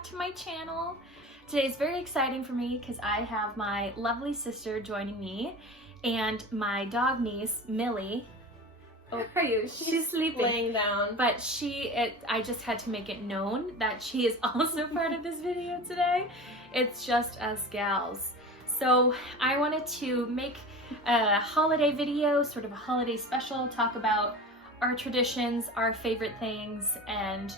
back to my channel. Today is very exciting for me because I have my lovely sister joining me and my dog niece, Millie. Oh, are you? She's sleeping. Laying down. But I just had to make it known that she is also part of this video today. It's just us gals. So I wanted to make a holiday video, sort of a holiday special, talk about our traditions, our favorite things, and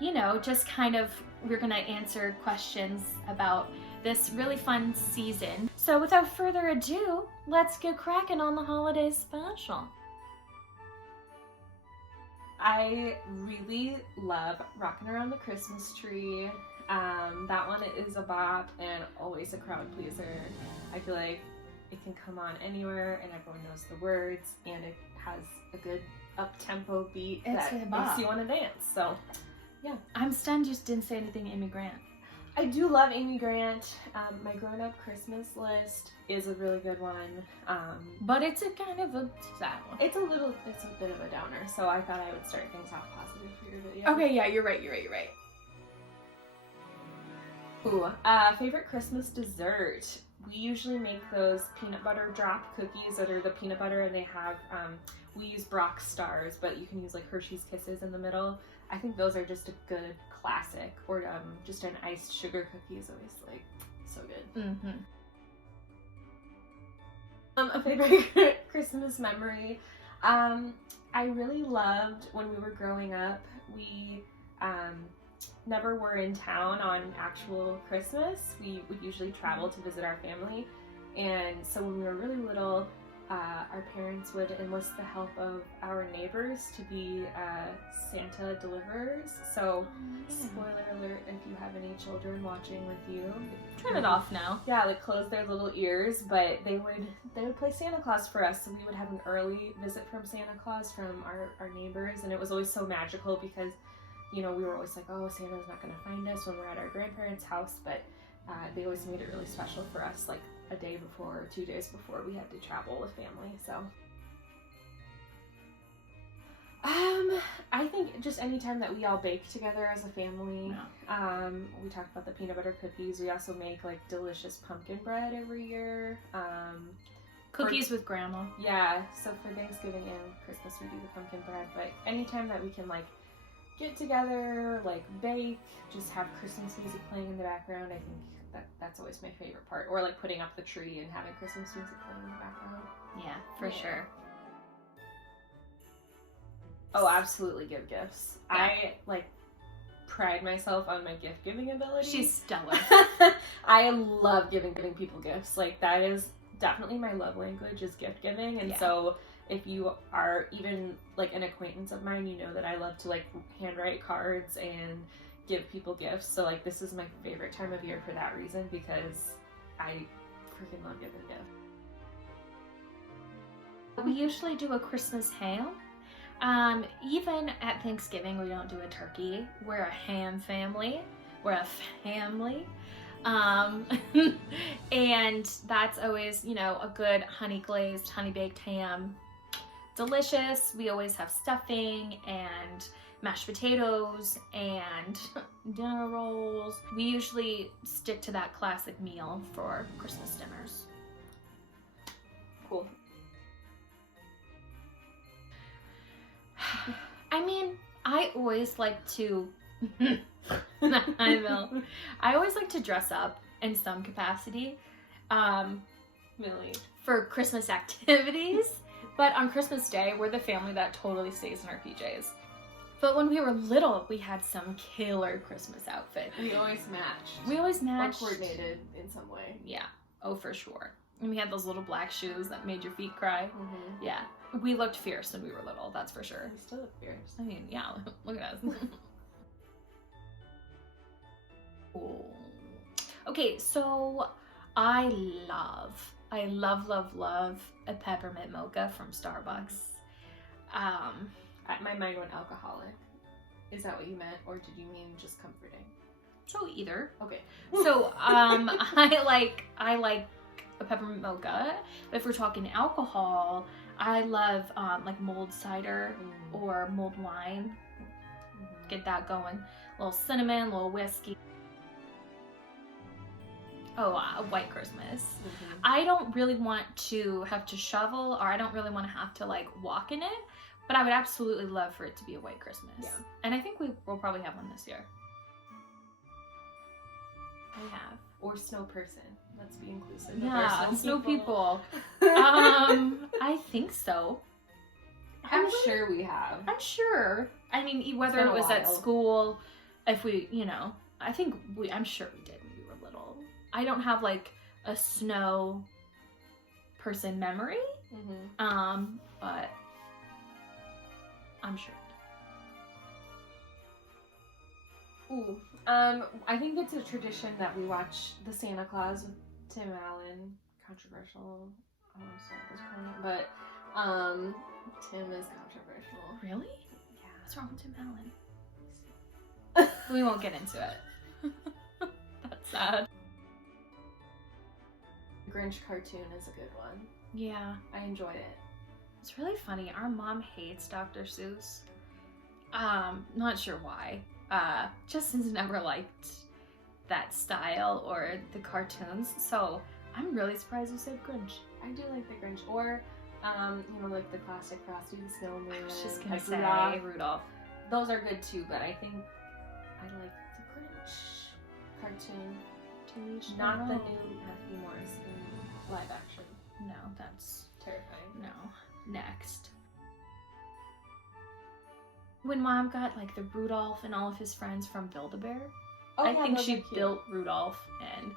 you know, just kind of, we're gonna answer questions about this really fun season. So without further ado, let's get cracking on the holiday special. I really love rocking around the Christmas tree. That one is a bop and always a crowd pleaser. I feel like it can come on anywhere and everyone knows the words, and it has a good up-tempo beat that makes you want to dance. So yeah. I'm stunned you didn't say anything Amy Grant. I do love Amy Grant. My grown-up Christmas list is a really good one. But it's a kind of a sad one. It's a bit of a downer, so I thought I would start things off positive for your video. Okay, yeah, you're right. Ooh, favorite Christmas dessert. We usually make those peanut butter drop cookies that are the peanut butter, and they have, we use Brock Stars, but you can use like Hershey's Kisses in the middle. I think those are just a good classic, or just an iced sugar cookie is always like so good. A favorite Christmas memory. I really loved when we were growing up. We never were in town on actual Christmas. We would usually travel to visit our family, and so when we were really little, our parents would enlist the help of our neighbors to be Santa deliverers. So, spoiler alert if you have any children watching with you. Turn it off now. Yeah, like close their little ears, but they would play Santa Claus for us, so we would have an early visit from Santa Claus from our neighbors, and it was always so magical because, you know, we were always like, oh, Santa's not gonna find us when we're at our grandparents' house, but they always made it really special for us, like a day before or 2 days before we had to travel with family. So I think just any time that we all bake together as a family. We talked about the peanut butter cookies. We also make like delicious pumpkin bread every year. Cookies with grandma. Yeah, so for Thanksgiving and Christmas we do the pumpkin bread, but anytime that we can like get together, like bake, just have Christmas music playing in the background, I think that's always my favorite part. Or like putting up the tree and having Christmas music playing in the background. Yeah, for sure. Oh, absolutely give gifts. Yeah. I like pride myself on my gift giving ability. She's stellar. I love giving people gifts. Like that is definitely my love language, is gift giving. And so if you are even like an acquaintance of mine, you know that I love to like handwrite cards and give people gifts. So like this is my favorite time of year for that reason, because I freaking love giving gifts. We usually do a Christmas ham. Even at Thanksgiving we don't do a turkey. We're a ham family. We're a family. And that's always, you know, a good honey glazed, honey baked ham. Delicious. We always have stuffing and mashed potatoes and dinner rolls. We usually stick to that classic meal for Christmas dinners. Cool. I mean, I always like to I always like to dress up in some capacity Millie. for Christmas activities. But on Christmas Day, we're the family that totally stays in our PJs. But when we were little, we had some killer Christmas outfits. We always matched. We always matched. Or coordinated in some way. Yeah. Oh, for sure. And we had those little black shoes that made your feet cry. Mm-hmm. Yeah. We looked fierce when we were little, that's for sure. We still look fierce. I mean, yeah, look at us. Ooh. Okay, so I love a peppermint mocha from Starbucks. My mind went alcoholic. Is that what you meant, or did you mean just comforting? So either. Okay. So I like a peppermint mocha. But if we're talking alcohol, I love like mulled cider or mulled wine. Get that going. A little cinnamon, a little whiskey. White Christmas. I don't really want to have to shovel, or I don't really want to have to like walk in it, but I would absolutely love for it to be a white Christmas. Yeah. And I think we will probably have one this year. I have. Or snow person. Let's be inclusive. Yeah, snow people. I think so. I'm sure we have. I'm sure. I mean, whether it was at school, if we, you know, I'm sure we did when we were little. I don't have like a snow person memory, but I'm sure. Ooh, I think it's a tradition that we watch the Santa Claus with Tim Allen. Controversial, I want to say at this point, but Tim is controversial. Really? Yeah. What's wrong with Tim Allen? We won't get into it. That's sad. Grinch cartoon is a good one. Yeah. I enjoy it. It's really funny. Our mom hates Dr. Seuss. Not sure why. Just has never liked that style or the cartoons. So I'm really surprised you said Grinch. I do like the Grinch. Or, you know, like the classic Frosty the Snowman. I was just gonna like say Rudolph. Those are good too, but I think I like the Grinch cartoon. Not the new Matthew Morrison live action. No, that's terrifying. no. Next. When Mom got like the Rudolph and all of his friends from Build-A-Bear, I think she built Rudolph and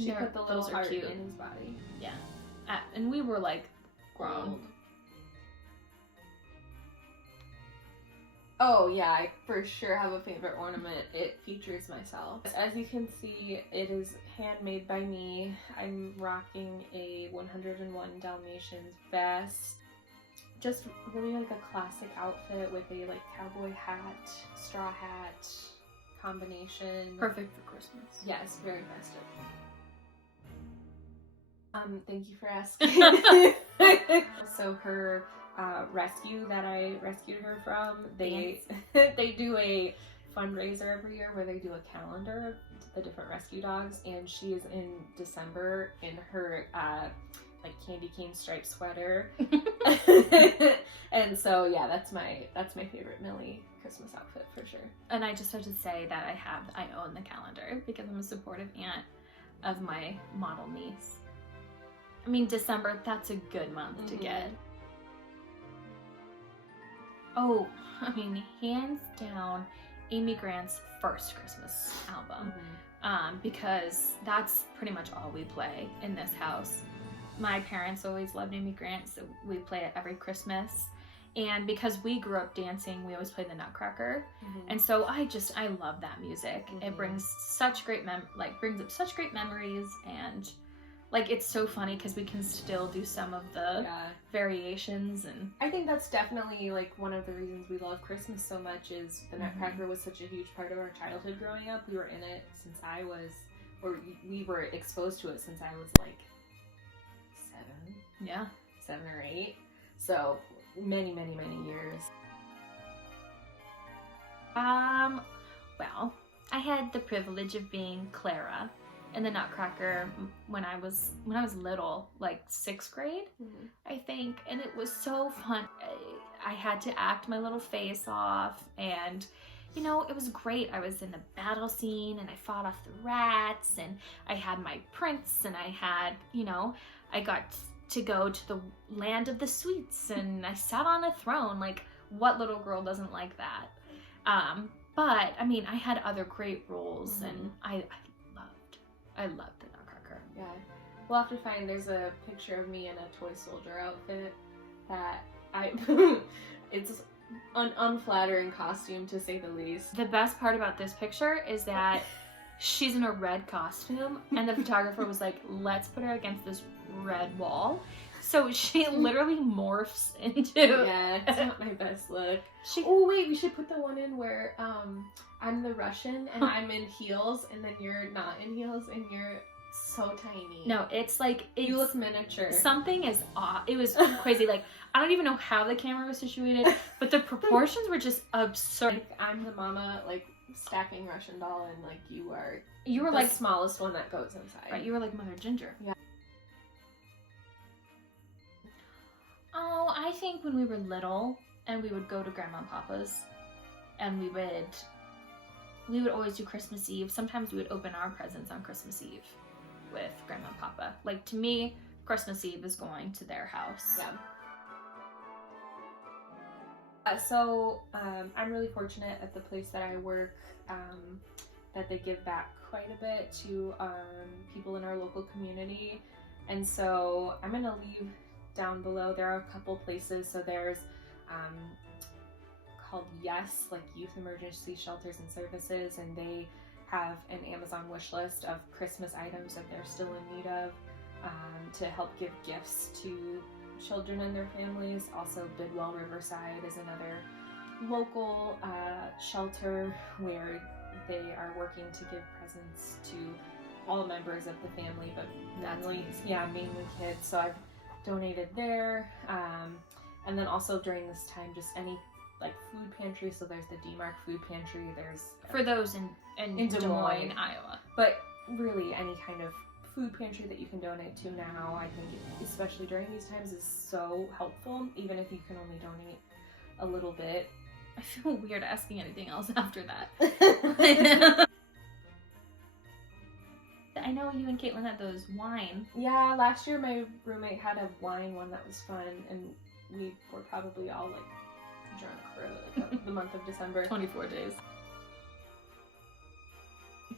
she put the little those are heart cute. in his body. Yeah, and we were like grown. Old. Oh yeah, I for sure have a favorite ornament. It features myself. As you can see, it is handmade by me. I'm rocking a 101 Dalmatians vest. Just really like a classic outfit with a like cowboy hat, straw hat combination. Perfect for Christmas. Yes, very festive. Thank you for asking. So her rescue that I rescued her from, they do a fundraiser every year where they do a calendar of the different rescue dogs, and she is in December in her like candy cane striped sweater. And so yeah, that's my favorite Millie Christmas outfit for sure. And I just have to say that I own the calendar because I'm a supportive aunt of my model niece. I mean, December, that's a good month to get. Oh, I mean, hands down, Amy Grant's first Christmas album. Because that's pretty much all we play in this house. My parents always loved Amy Grant, so we play it every Christmas. And because we grew up dancing, we always play the Nutcracker. And so I love that music. It brings such great brings up such great memories, and like it's so funny because we can still do some of the variations. And I think that's definitely like one of the reasons we love Christmas so much is the Nutcracker was such a huge part of our childhood growing up. We were in it since we were exposed to it since I was like 7 or 8. So many years. Well, I had the privilege of being Clara in the Nutcracker when I was little, like 6th grade, I think, and it was so fun. I had to act my little face off, and you know, it was great. I was in the battle scene, and I fought off the rats, and I had my prince, and I had, you know, I got to go to the land of the sweets, and I sat on a throne. Like, what little girl doesn't like that? But I mean, I had other great roles, and I loved the Nutcracker. Yeah, we'll have to find. There's a picture of me in a toy soldier outfit that it's an unflattering costume to say the least. The best part about this picture is that she's in a red costume, and the photographer was like, let's put her against this red wall. So she literally morphs into... Yeah, it's not my best look. Oh wait, we should put the one in where I'm the Russian and I'm in heels, and then you're not in heels and you're so tiny. No, it's like... You look miniature. Something is off. It was crazy. Like, I don't even know how the camera was situated, but the proportions were just absurd. Like, I'm the mama, like, stacking Russian doll, and like you were You were the like, smallest one that goes inside. right, you were like Mother Ginger. Yeah. Oh, I think when we were little and we would go to Grandma and Papa's and we would always do Christmas Eve. Sometimes we would open our presents on Christmas Eve with Grandma and Papa. Like, to me, Christmas Eve is going to their house. Yeah. So I'm really fortunate at the place that I work that they give back quite a bit to people in our local community. And so I'm going to leave down below. There are a couple places. So there's called Yes, like Youth Emergency Shelters and Services, and they have an Amazon wish list of Christmas items that they're still in need of to help give gifts to children and their families. Also, Bidwell Riverside is another local shelter where they are working to give presents to all members of the family, but mainly kids. So I've donated there. And then also during this time, just any like food pantry. So there's the DMARC food pantry. There's For those in Des Moines, Iowa. But really any kind of food pantry that you can donate to now, I think, especially during these times, is so helpful, even if you can only donate a little bit. I feel weird asking anything else after that. I know you and Caitlin had those wine. Yeah, last year my roommate had a wine one that was fun, and we were probably all like drunk for like the month of December. 24 days.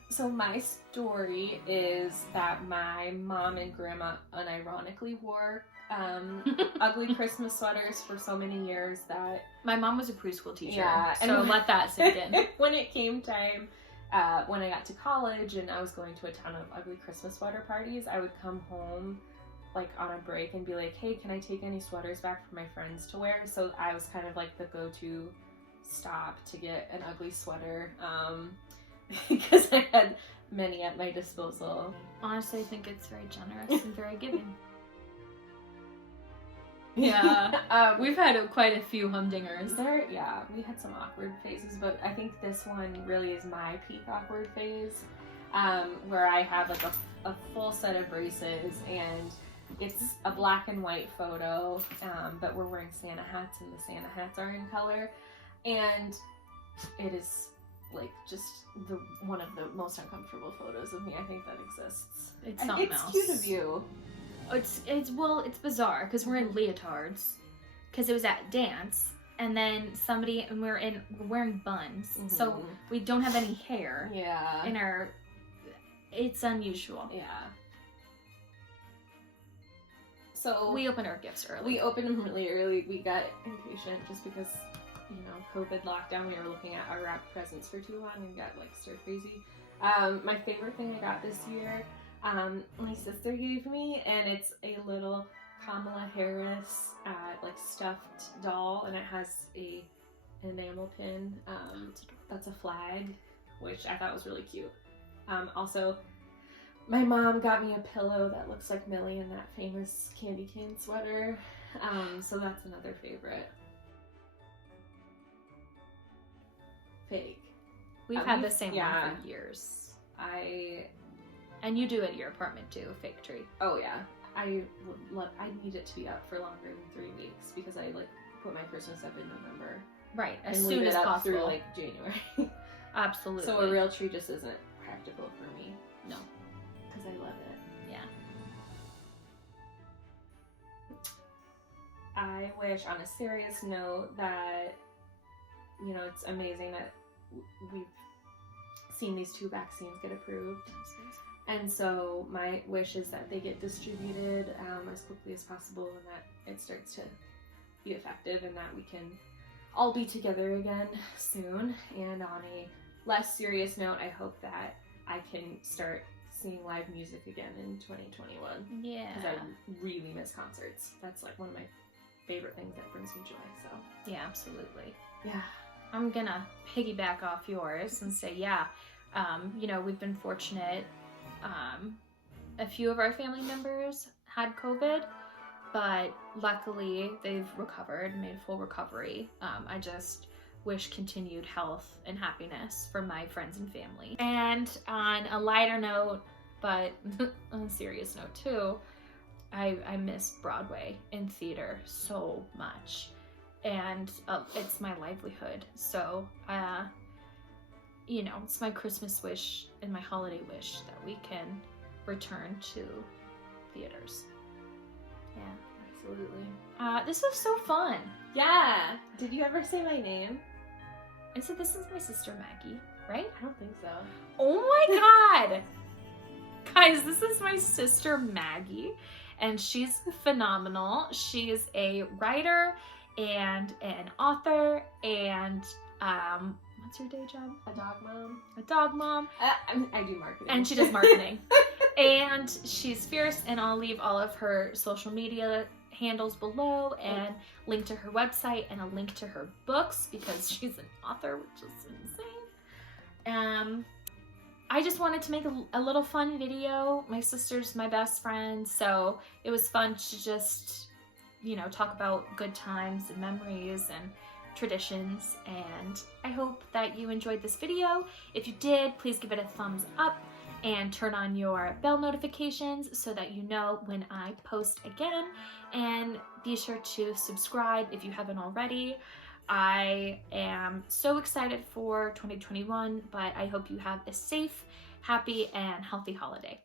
So my story is that my mom and grandma unironically wore ugly Christmas sweaters for so many years that My mom was a preschool teacher, Yeah, so and- let that sink in. when it came time, when I got to college and I was going to a ton of ugly Christmas sweater parties, I would come home like on a break and be like, hey, can I take any sweaters back for my friends to wear? So I was kind of like the go-to stop to get an ugly sweater because I had many at my disposal. Honestly, I think it's very generous and very giving. Yeah. We've had quite a few humdingers. We had some awkward phases, but I think this one really is my peak awkward phase, where I have like a full set of braces, and it's a black and white photo, but we're wearing Santa hats, and the Santa hats are in color, and it is like just one of the most uncomfortable photos of me I think that exists. It's something else. It's cute of you. It's bizarre because we're in leotards because it was at dance, and then we're wearing buns, so we don't have any hair. Yeah. In our, it's unusual. Yeah. So We opened our gifts early. we opened them really early. We got impatient just because, COVID lockdown. We were looking at our wrapped presents for too long and got like stir crazy. My favorite thing I got this year, my sister gave me, and it's a little Kamala Harris like stuffed doll, and it has an enamel pin that's a flag, which I thought was really cute. Also, my mom got me a pillow that looks like Millie in that famous candy cane sweater, so that's another favorite. Fake. We've had the same one for years. And you do it at your apartment too, fake tree. Oh yeah, I need it to be up for longer than 3 weeks because I like put my Christmas up in November. Right, as and soon leave as it up possible. through like January. Absolutely. So a real tree just isn't practical for me. No. Because I love it. Yeah. I wish, on a serious note, that it's amazing that we've seen these 2 vaccines get approved. And so my wish is that they get distributed as quickly as possible, and that it starts to be effective, and that we can all be together again soon. And on a less serious note, I hope that I can start seeing live music again in 2021. Yeah. Because I really miss concerts. That's like one of my favorite things that brings me joy. So Yeah, absolutely. yeah. I'm gonna piggyback off yours and say, yeah, we've been fortunate. A few of our family members had COVID, but luckily they've recovered, made full recovery. I just wish continued health and happiness for my friends and family. And on a lighter note, but on a serious note too, I miss Broadway and theater so much, and it's my livelihood. So, you know, it's my Christmas wish and my holiday wish that we can return to theaters. Yeah. Absolutely. This was so fun. Yeah. Did you ever say my name? I said, this is my sister Maggie, right? I don't think so. Oh my God. Guys, this is my sister Maggie, and she's phenomenal. She is a writer and an author, and what's your day job? A dog mom. A dog mom. I do marketing. And she does marketing. And she's fierce, and I'll leave all of her social media handles below, and link to her website, and a link to her books, because she's an author, which is insane. I just wanted to make a little fun video. My sister's my best friend, so it was fun to just, you know, talk about good times and memories and traditions, and I hope that you enjoyed this video. If you did, please give it a thumbs up and turn on your bell notifications so that you know when I post again, and be sure to subscribe if you haven't already. I am so excited for 2021, but I hope you have a safe, happy, and healthy holiday.